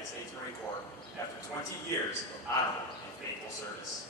United States Marine Corps after 20 years of honorable and faithful service.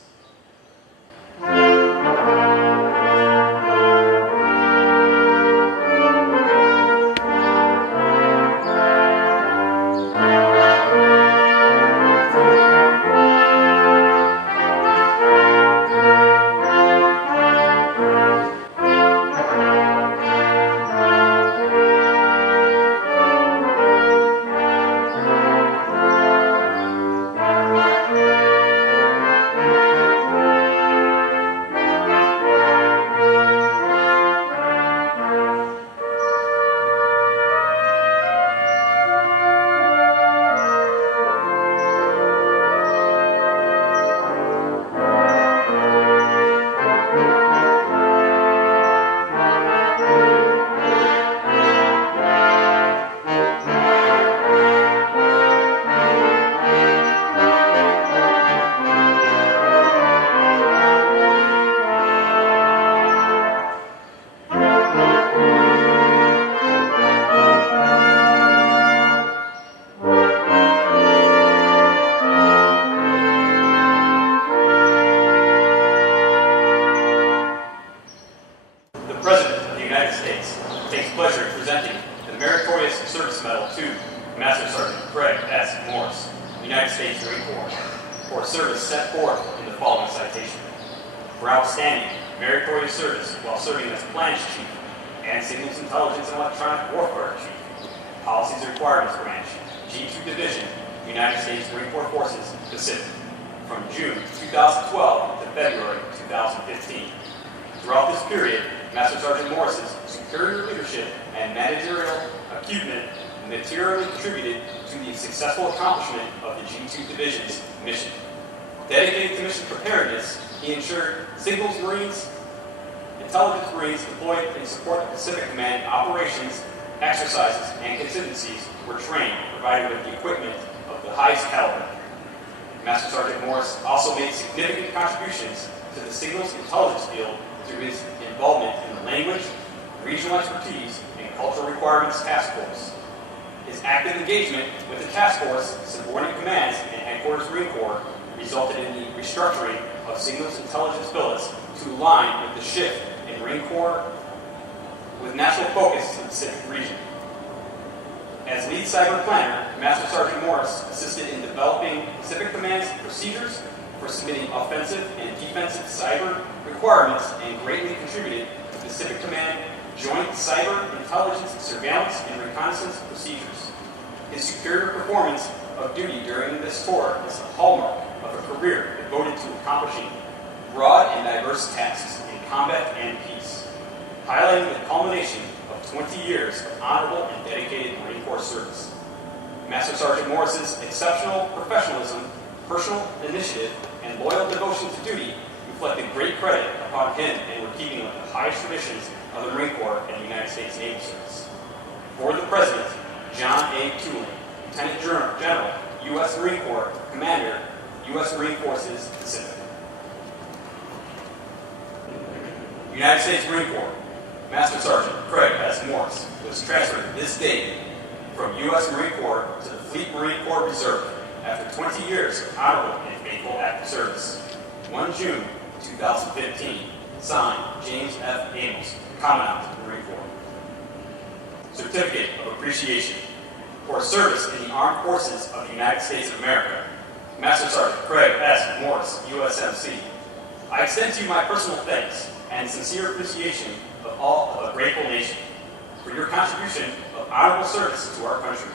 Master Sergeant Craig S. Morris, United States Marine Corps, for service set forth in the following citation. For outstanding meritorious service while serving as Plans Chief and Signals Intelligence and Electronic Warfare Chief, Policies and Requirements Branch, G2 Division, United States Marine Corps Forces, Pacific, from June 2012 to February 2015. Throughout this period, Master Sergeant Morris's superior leadership and managerial acumen materially contributed to the successful accomplishment of the G2 Division's mission. Dedicated to mission preparedness, he ensured Signals Marines, Intelligence Marines deployed in support of Pacific Command operations, exercises, and contingencies were trained, provided with the equipment of the highest caliber. Master Sergeant Morris also made significant contributions to the Signals Intelligence field through his involvement in the language, regional expertise, and cultural requirements task force. His active engagement with the task force, subordinate commands, and headquarters Marine Corps resulted in the restructuring of Signals Intelligence billets to align with the shift in Marine Corps with national focus to the Pacific region. As lead cyber planner, Master Sergeant Morris assisted in developing Pacific Command's procedures for submitting offensive and defensive cyber requirements and greatly contributed to Pacific Command joint cyber intelligence, surveillance, and reconnaissance procedures. His superior performance of duty during this tour is a hallmark of a career devoted to accomplishing broad and diverse tasks in combat and peace, highlighting the culmination of 20 years of honorable and dedicated Marine Corps service. Master Sergeant Morris's exceptional professionalism, personal initiative, and loyal devotion to duty reflected great credit upon him and were keeping with the highest traditions of the Marine Corps and the United States Naval Service. For the President, John A. Tooling, Lieutenant General, U.S. Marine Corps, Commander, U.S. Marine Forces, Pacific. United States Marine Corps, Master Sergeant Craig S. Morris was transferred this day from U.S. Marine Corps to the Fleet Marine Corps Reserve after 20 years of honorable and faithful active service. 1 June 2015, signed James F. Amos, Commandant of the Marine Corps. Certificate of Appreciation for service in the Armed Forces of the United States of America. Master Sergeant Craig S. Morris, USMC. I extend to you my personal thanks and sincere appreciation of all of a grateful nation for your contribution of honorable service to our country.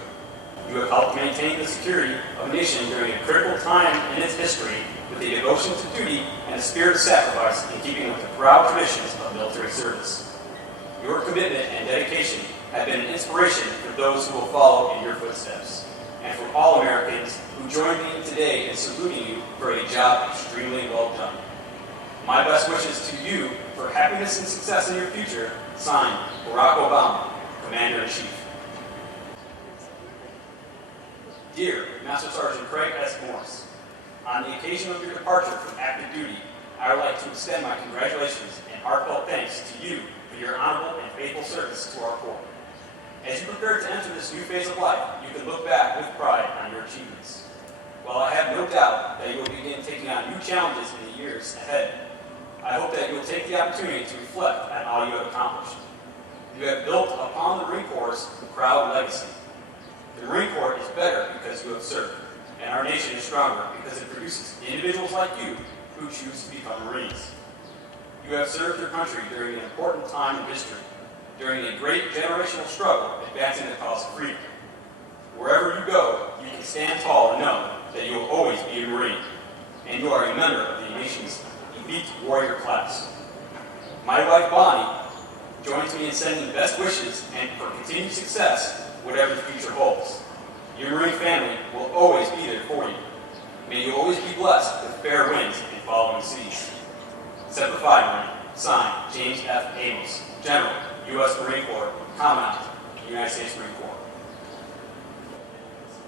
You have helped maintain the security of a nation during a critical time in its history with a devotion to duty and a spirit of sacrifice in keeping with the proud traditions of military service. Your commitment and dedication have been an inspiration for those who will follow in your footsteps, and for all Americans who join me today in saluting you for a job extremely well done. My best wishes to you for happiness and success in your future. Signed, Barack Obama, Commander-in-Chief. Dear Master Sergeant Craig S. Morris, on the occasion of your departure from active duty, I would like to extend my congratulations and heartfelt thanks to you for your honorable and faithful service to our Corps. As you prepare to enter this new phase of life, you can look back with pride on your achievements. While I have no doubt that you will begin taking on new challenges in the years ahead, I hope that you will take the opportunity to reflect on all you have accomplished. You have built upon the Marine Corps' proud legacy. The Marine Corps is better because you have served, and our nation is stronger because it produces individuals like you who choose to become Marines. You have served your country during an important time in history, during a great generational struggle advancing the cause of freedom. Wherever you go, you can stand tall and know that you will always be a Marine, and you are a member of the nation's elite warrior class. My wife Bonnie joins me in sending best wishes and for continued success, whatever the future holds. Your Marine family will always be there for you. May you always be blessed with fair winds and following seas. Semper Fi, Marine. Signed, James F. Amos, General, U.S. Marine Corps, Commandant, United States Marine Corps.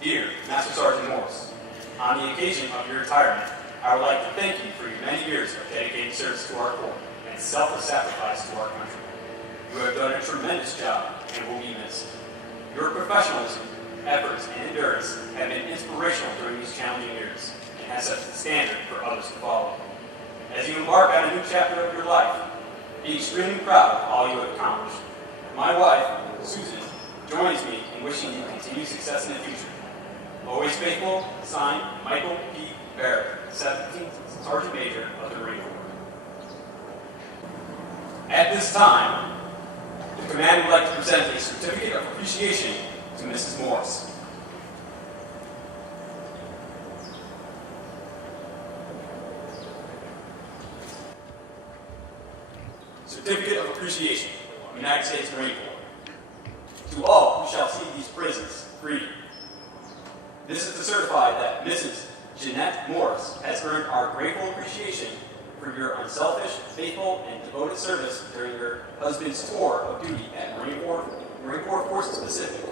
Dear Master Sergeant Morris, on the occasion of your retirement, I would like to thank you for your many years of dedicated service to our Corps and selfless sacrifice to our country. You have done a tremendous job and will be missed. Your professionalism, efforts, and endurance have been inspirational during these challenging years and has set the standard for others to follow. As you embark on a new chapter of your life, be extremely proud of all you have accomplished. My wife, Susan, joins me in wishing you continued success in the future. Always faithful, signed, Michael P. Barrett, 17th Sergeant Major of the Marine Corps. At this time, the command would like to present a certificate of appreciation to Mrs. Morris. Certificate of Appreciation, United States Marine Corps. To all who shall see these praises, greeting. This is to certify that Mrs. Jeanette Morris has earned our grateful appreciation for your unselfish, faithful, and devoted service during your husband's tour of duty at Marine Corps Forces Pacific.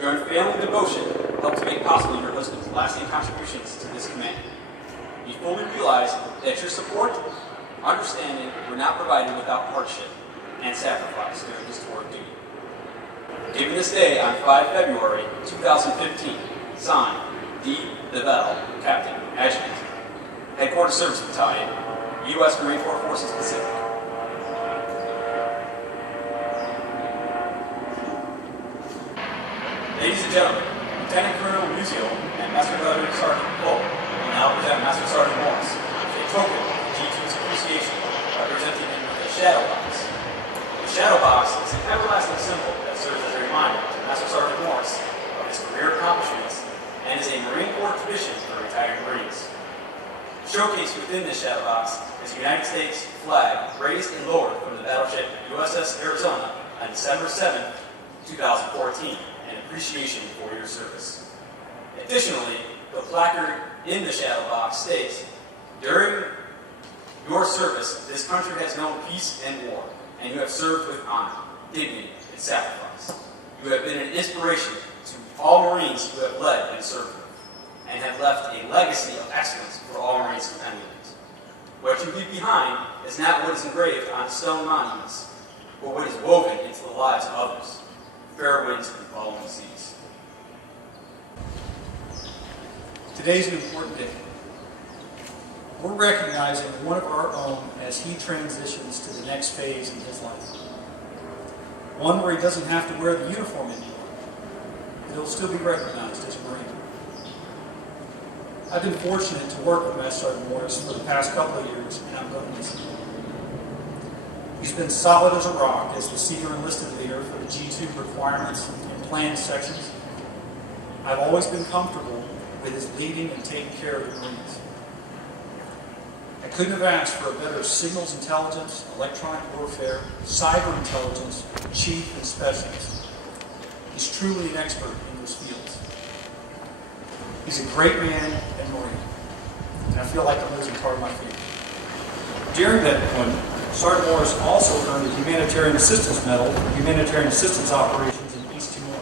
Your unfailing devotion helped to make possible your husband's lasting contributions to this command. We fully realize that your support, understanding were not provided without hardship and sacrifice during his tour of duty. Given this day on 5 February 2015, signed, D. DeVell, Captain, Adjutant, Headquarters Service Battalion, U.S. Marine Corps Forces Pacific. Ladies and gentlemen, Lieutenant Colonel Muzio and Master Sergeant Cole will now present Master Sergeant Morris a token of G2's appreciation representing him with a shadow box. The shadow box is an everlasting symbol that serves as a reminder to Master Sergeant Morris of his career accomplishments and is a Marine Corps tradition for retired Marines. Showcased within this shadow box is the United States flag raised and lowered from the battleship USS Arizona on December 7, 2014, an appreciation for your service. Additionally, the placard in the shadow box states, during your service, this country has known peace and war, and you have served with honor, dignity, and sacrifice. You have been an inspiration to all Marines who have led and served, and have left a legacy of excellence for all Marines to emulate. What you leave behind is not what is engraved on stone monuments, but what is woven into the lives of others. Fair winds and following seas. Today's an important day. We're recognizing one of our own as he transitions to the next phase in his life. One where he doesn't have to wear the uniform anymore, but he'll still be recognized as a Marine. I've been fortunate to work with Master Sergeant Morris for the past couple of years, and I'm going to miss him. He's been solid as a rock as the senior enlisted leader for the G2 requirements and plans sections. I've always been comfortable with his leading and taking care of the Marines. I couldn't have asked for a better signals intelligence, electronic warfare, cyber intelligence, chief and specialist. He's truly an expert in those fields. He's a great man and Marine, and I feel like I'm losing part of my family. During that deployment, Sergeant Morris also earned the Humanitarian Assistance Medal for humanitarian assistance operations in East Timor.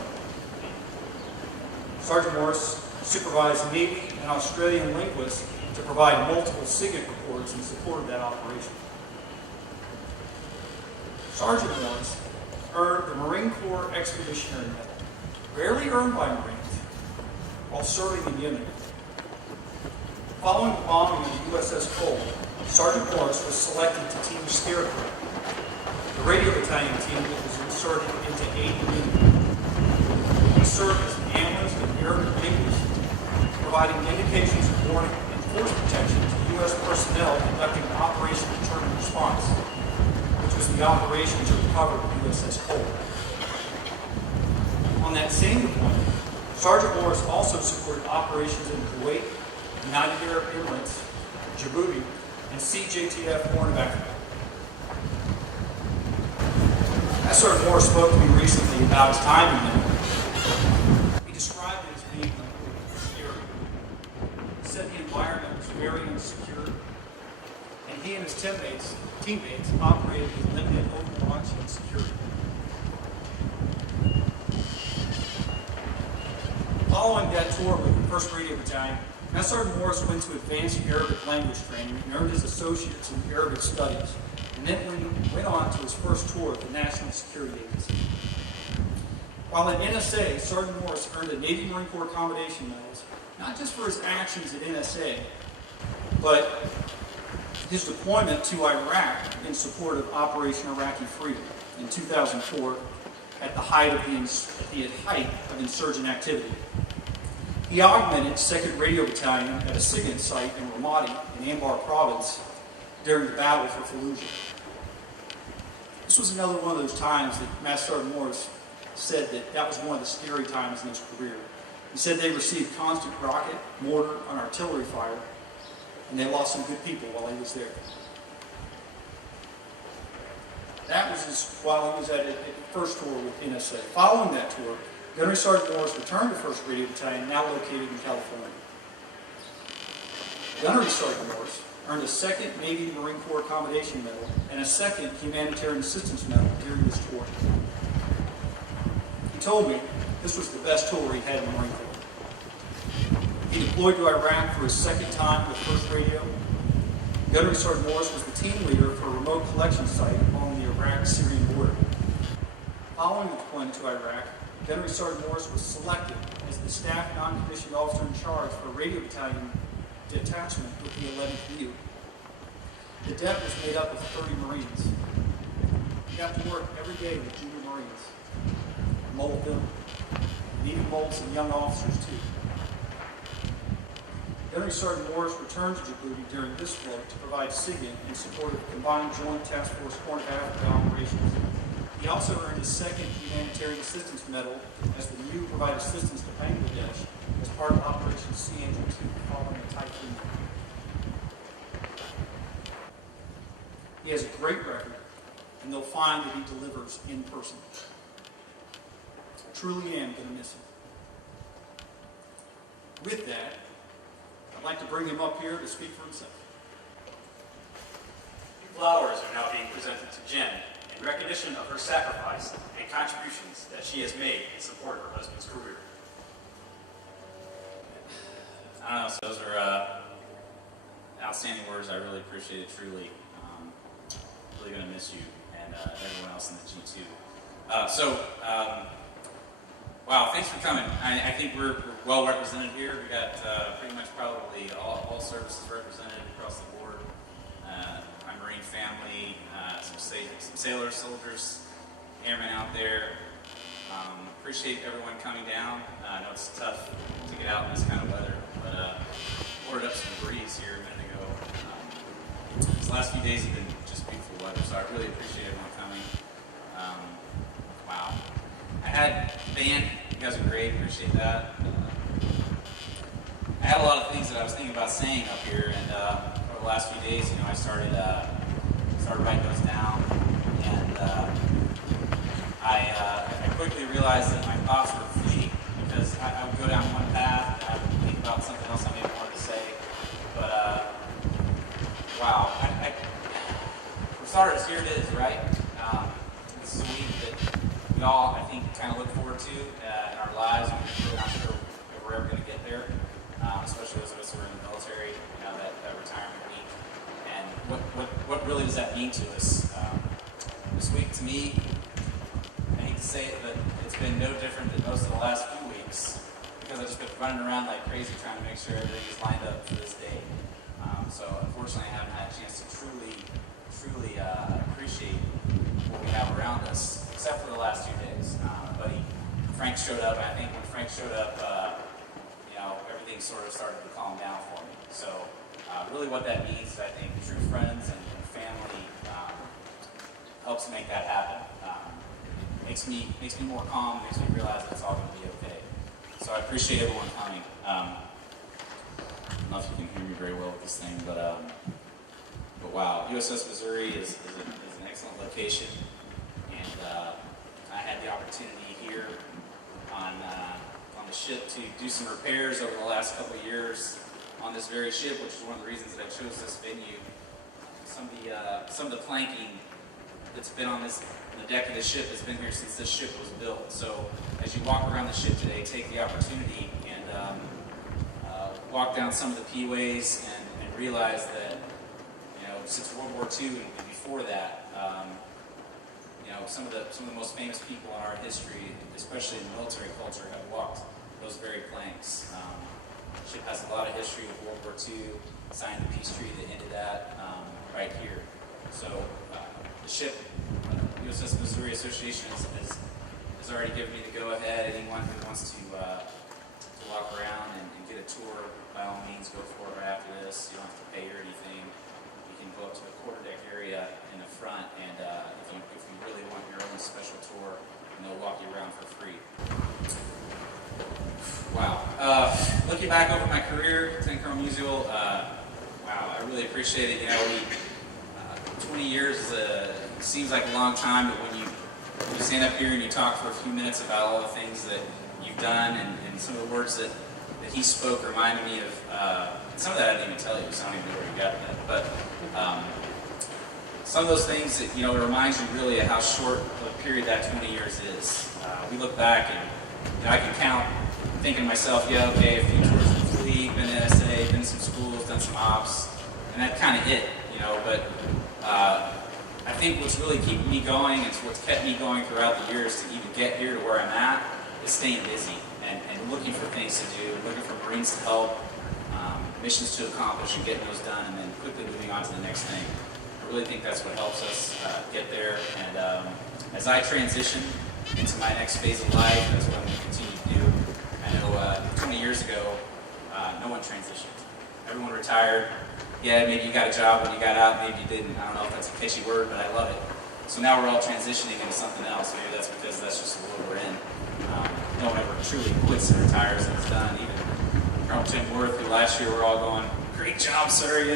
Sergeant Morris supervised Navy and Australian linguists to provide multiple SIGINT reports in support of that operation. Sergeant Morris earned the Marine Corps Expeditionary Medal, rarely earned by Marines, while serving in Yemen. Following the bombing of the USS Cole, Sergeant Morris was selected to Team Scarecrow, the radio battalion team that was inserted into 8 Unit. He served as an analyst in Arabic language, providing indications of warning and force protection to U.S. personnel conducting Operation Determined Response, which was the operation to recover the USS Cole. On that same deployment, Sergeant Morris also supported operations in Kuwait, United Arab Emirates, Djibouti, and CJTF Horn of Africa. Sergeant Morris spoke to me recently about his time in there. He described it as being scary. He said the environment was very insecure, and he and his teammates operated with limited overwatch and security. Following that tour with the 1st Radio Battalion, Master Sergeant Morris went to advanced Arabic language training and earned his associates in Arabic studies, and then went on to his first tour of the National Security Agency. While in NSA, Sergeant Morris earned a Navy Marine Corps Commendation Medals, not just for his actions at NSA, but his deployment to Iraq in support of Operation Iraqi Freedom in 2004 at the height of insurgent activity. He augmented 2nd Radio Battalion at a SIGINT site in Ramadi in Anbar Province during the battle for Fallujah. This was another one of those times that Master Sergeant Morris said that was one of the scary times in his career. He said they received constant rocket, mortar, and artillery fire, and they lost some good people while he was there. That was while he was at his first tour with NSA. Following that tour, Gunnery Sergeant Morris returned to 1st Radio Battalion, now located in California. Gunnery Sergeant Morris earned a 2nd Navy Marine Corps Commendation Medal and a 2nd Humanitarian Assistance Medal during this tour. He told me this was the best tour he had in the Marine Corps. He deployed to Iraq for his 2nd time with 1st Radio. Gunnery Sergeant Morris was the team leader for a remote collection site along the Iraq-Syrian border. Following the deployment to Iraq, Gunnery Sergeant Morris was selected as the staff non-commissioned officer in charge for a radio battalion detachment with the 11th U. The DEP was made up of 30 Marines. He got to work every day with junior Marines, mold them, and even mold some young officers too. Gunnery Sergeant Morris returned to Djibouti during this float to provide SIGINT in support of Combined Joint Task Force Horn of Africa operations. He also earned his 2nd Humanitarian Assistance Medal as the MU provided assistance to Bangladesh as part of Operation Sea Angel 2 following a typhoon. He has a great record, and they'll find that he delivers in person. I truly am going to miss him. With that, I'd like to bring him up here to speak for himself. Flowers are now being presented to Jen in recognition of her sacrifice and contributions that she has made in support of her husband's career. I don't know, so those are outstanding words. I really appreciate it, truly. Really going to miss you and everyone else in the G2. Wow, thanks for coming. I think we're well represented here. We got pretty much probably all services represented across the board. My Marine family, some sailors, soldiers, airmen out there. Appreciate everyone coming down. I know it's tough to get out in this kind of weather, but ordered up some breeze here a minute ago. These last few days have been just beautiful weather, so I really appreciate everyone coming. Wow. I had band. You guys are great. Appreciate that. I had a lot of things that I was thinking about saying up here, and over the last few days, I started writing those down, and I quickly realized that my thoughts were fleeting because I would go down one path and I would think about something else I maybe wanted to say. But wow, for starters, here it is, right? This is a week that we all, I think, kind of look forward to in our lives. We're not sure if we're ever going to get there, especially those of us who are in the military, that retirement week. And what really does that mean to us? This week, to me, say that it's been no different than most of the last few weeks because I've just been running around like crazy trying to make sure everything is lined up for this day. So unfortunately, I haven't had a chance to truly appreciate what we have around us, except for the last 2 days. My buddy Frank showed up, and I think when Frank showed up, everything sort of started to calm down for me. So really what that means is I think true friends and family helps make that happen. Makes me more calm, makes me realize that it's all going to be okay. So I appreciate everyone coming. I don't know if you can hear me very well with this thing, but wow, USS Missouri is an excellent location, and I had the opportunity here on the ship to do some repairs over the last couple of years on this very ship, which is one of the reasons that I chose this venue. Some of the planking that's been on the deck of the ship has been here since this ship was built. So as you walk around the ship today, take the opportunity and walk down some of the P-ways and realize that, since World War II and before that, some of the most famous people in our history, especially in the military culture, have walked those very planks. The ship has a lot of history with World War II, signed the peace treaty that ended that right here. So the ship, USS Missouri Association has already given me the go-ahead. Anyone who wants to walk around and get a tour, by all means, go for it right after this. You don't have to pay or anything. You can go up to the quarterdeck area in the front, and if you really want your own special tour, and they'll walk you around for free. Wow. Looking back over my career, Lieutenant Colonel Musial, wow, I really appreciate it. 20 years seems like a long time, but when you stand up here and you talk for a few minutes about all the things that you've done and some of the words that he spoke reminded me of, some of that I didn't even tell you, so I don't even know where you got that, but some of those things that, it reminds you really of how short of a period that 20 years is. We look back and I can count thinking to myself, a few tours of the fleet, been to NSA, been to some schools, done some ops, and that kind of it, but I think what's really keeping me going and what's kept me going throughout the years to even get here to where I'm at is staying busy and looking for things to do, looking for Marines to help, missions to accomplish and getting those done, and then quickly moving on to the next thing. I really think that's what helps us get there, and as I transition into my next phase of life, that's what I'm going to continue to do. I know 20 years ago, no one transitioned. Everyone retired. Yeah, maybe you got a job when you got out, maybe you didn't. I don't know if that's a catchy word, but I love it. So now we're all transitioning into something else. Maybe that's because that's just the world we're in. No one ever truly quits and retires and it's done. Even Colonel Tim Worth, who last year we're all going, great job, sir,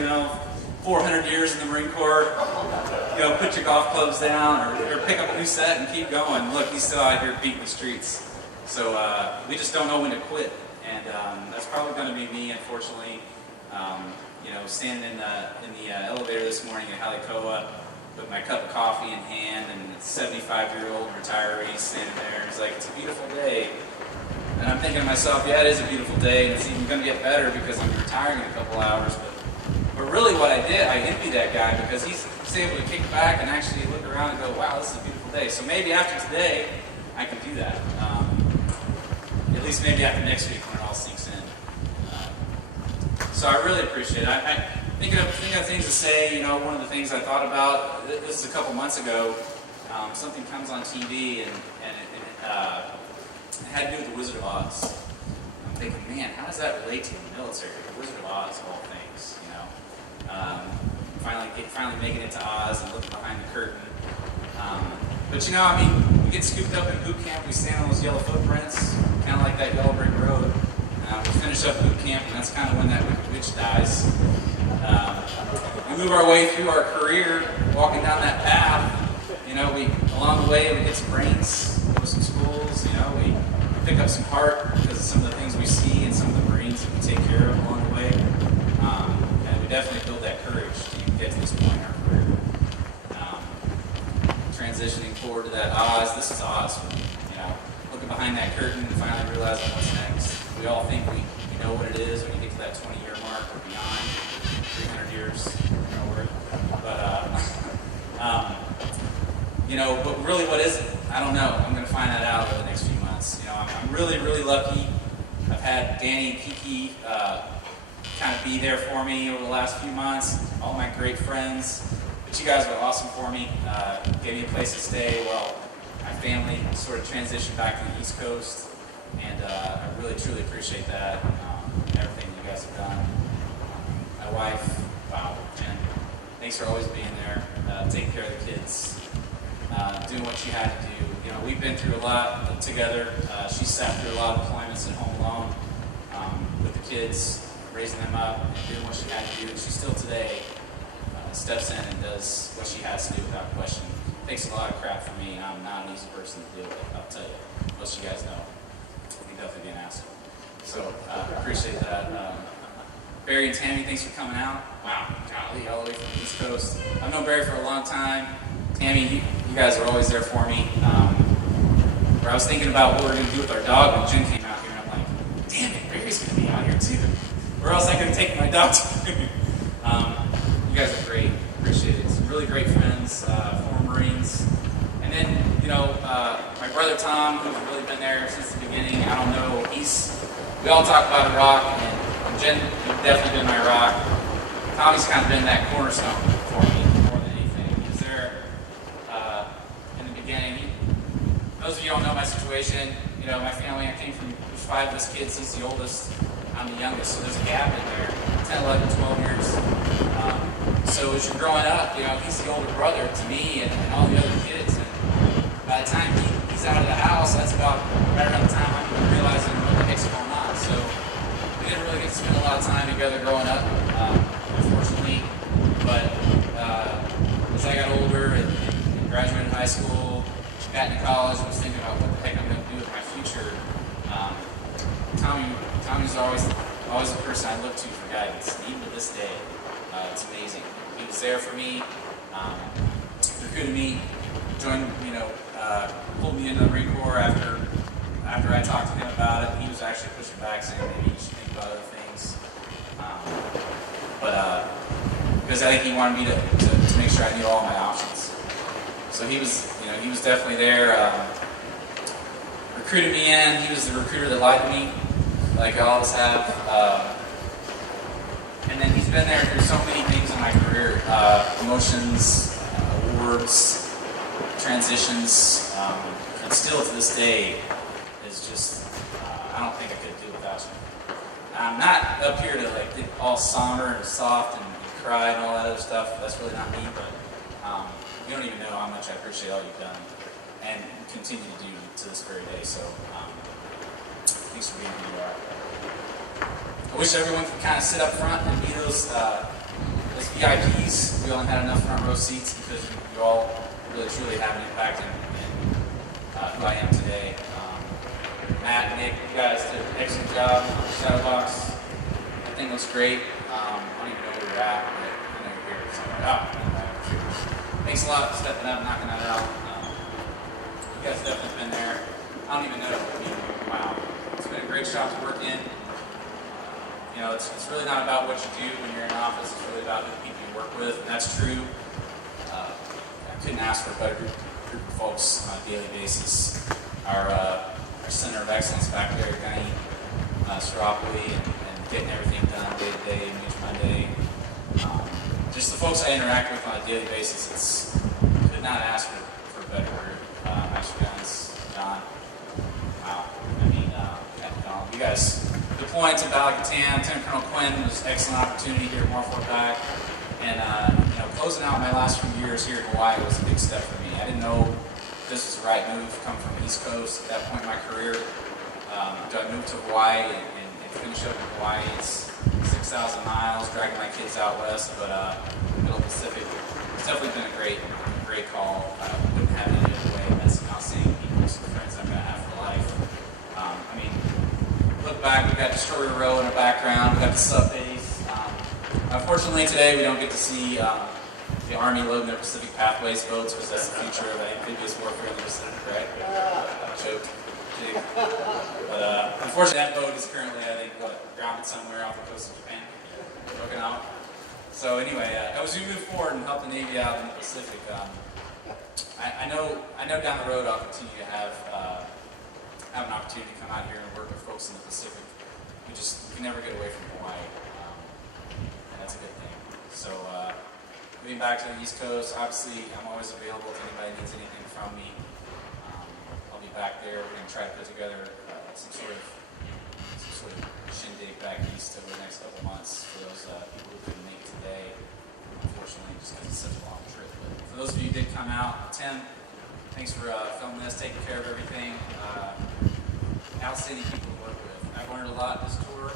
400 years in the Marine Corps. Put your golf clubs down or pick up a new set and keep going. Look, he's still out here beating the streets. So we just don't know when to quit. And that's probably going to be me, unfortunately. Standing in the elevator this morning at Halikoa with my cup of coffee in hand, and a 75-year-old retiree standing there, and he's like, it's a beautiful day. And I'm thinking to myself, yeah, it is a beautiful day, and it's even going to get better because I'm retiring in a couple hours. But really what I did, I envy that guy because he's able to kick back and actually look around and go, wow, this is a beautiful day. So maybe after today, I can do that. At least maybe after next week when it all sinks in. So I really appreciate it. I thinking of things to say, one of the things I thought about, this is a couple months ago, something comes on TV and it had to do with the Wizard of Oz. I'm thinking, man, how does that relate to the military? The Wizard of Oz of all things, Finally making it to Oz and looking behind the curtain. But we get scooped up in boot camp, we stand on those yellow footprints, kind of like that yellow brick road. We finish up boot camp, and that's kind of when that wicked witch dies. We move our way through our career, walking down that path. Along the way, we get some brains, go to some schools. We pick up some heart because of some of the things we see and some of the Marines that we take care of along the way. And we definitely build that courage to even get to this point in our career. Transitioning forward to that Oz, this is Oz. Looking behind that curtain and finally realizing what's next. We all think we know what it is when you get to that 20-year mark or beyond, 300 years, but really what is it? I don't know. I'm going to find that out over the next few months. You know, I'm really, really lucky. I've had Danny and Kiki kind of be there for me over the last few months. All my great friends. But you guys were awesome for me. Gave me a place to stay while my family sort of transitioned back to the East Coast. And I really, truly appreciate that. Everything you guys have done. My wife, wow, Jen, thanks for always being there, taking care of the kids, doing what you had to do. You know, we've been through a lot together. She sat through a lot of deployments and home alone with the kids, raising them up, and doing what she had to do. And she still today steps in and does what she has to do without question. Takes a lot of crap from me. I'm not an easy person to deal with, I'll tell you. Most of you guys know. I can definitely be an asshole. So I appreciate that. Barry and Tammy, thanks for coming out. Wow, golly, all the way from the East Coast. I've known Barry for a long time. Tammy, you guys are always there for me. Where I was thinking about what we were going to do with our dog when Jen came out here, and I'm like, damn it, Barry's going to be out here too. Where else I could take my dog to? You guys are great. Appreciate it. Some really great friends, former Marines. And then, you know, my brother Tom, who's really been there since the beginning. I don't know, we all talk about Iraq, and Jen has definitely been my rock. Tommy's kind of been that cornerstone for me more than anything. He was there in the beginning. Those of you who don't know my situation, you know, my family, I came from 5 of us kids. He's the oldest. I'm the youngest, so there's a gap in there, 10, 11, 12 years. So as you're growing up, you know, he's the older brother to me and all the other kids. And by the time he's out of the house, that's about right around the time I'm realizing what the heck's going on. So we didn't really get to spend a lot of time together growing up, unfortunately. But as I got older and graduated high school, got into college, and was thinking about what the heck I'm going to do with my future, Tommy's always a person I look to for guidance, and even to this day. It's amazing. He was there for me, recruited me, joined, pulled me into the Marine Corps after I talked to him about it. He was actually pushing back, saying maybe you should think about other things. Because I think he wanted me to make sure I knew all my options. So he was definitely there. Recruited me in. He was the recruiter that lied to me, like I always have. And then he's been there through so many things in my career, promotions, awards, transitions, and still to this day is just, I don't think I could do without you. I'm not up here to like get all somber and soft and cry and all that other stuff. That's really not me, but you don't even know how much I appreciate all you've done and continue to do to this very day. So thanks for being who you are. I wish everyone could kind of sit up front and be those VIPs. We only had enough front row seats because you all really truly have an impact in who I am today. Matt and Nick, you guys did an excellent job on the shadow box. Everything looks great. I don't even know where you're at, but I know you're here somewhere. Thanks a lot for stepping up, knocking that out. You guys have definitely been there. I don't even know. I mean, wow. It's been a great shop to work in. You know, it's really not about what you do when you're in office. It's really about the people you work with, and that's true. I couldn't ask for a better group of folks on a daily basis. Our Center of Excellence back there, Gunny, Staropoli, and getting everything done day to day, each Monday. Just the folks I interact with on a daily basis, could not ask for a better group. Master Guns, John. Wow. I mean, you guys deploying to Ballycatan, Lieutenant Colonel Quinn was an excellent opportunity here at Morford back. And closing out my last few years here in Hawaii was a big step for me. I didn't know if this was the right move, come from the East Coast at that point in my career. Do I move to Hawaii and finish up in Hawaii? It's 6,000 miles, dragging my kids out west, but Middle Pacific. It's definitely been a great call. I wouldn't have it any other way. That's outstanding people, some friends I'm going to have for life. Look back, we've got Destroyer Row in the background, we've got the sub base. Unfortunately today we don't get to see the Army loading their Pacific Pathways boats, because that's the future of amphibious warfare in the Pacific, right? Joke. But unfortunately that boat is currently, I think, grounded somewhere off the coast of Japan, Okinawa. So anyway, as we move forward and help the Navy out in the Pacific, I know down the road I'll continue to have an opportunity to come out here and work with folks in the Pacific. We can never get away from Hawaii, and that's a good thing. So moving back to the East Coast, obviously I'm always available if anybody needs anything from me. I'll be back there. We're going to try to put together some sort of shindig back east over the next couple of months for those people who couldn't make it today, unfortunately, just because it's such a long trip. But for those of you who did come out, Tim, thanks for filming this, taking care of everything. Outstanding people to work with. I've learned a lot this tour.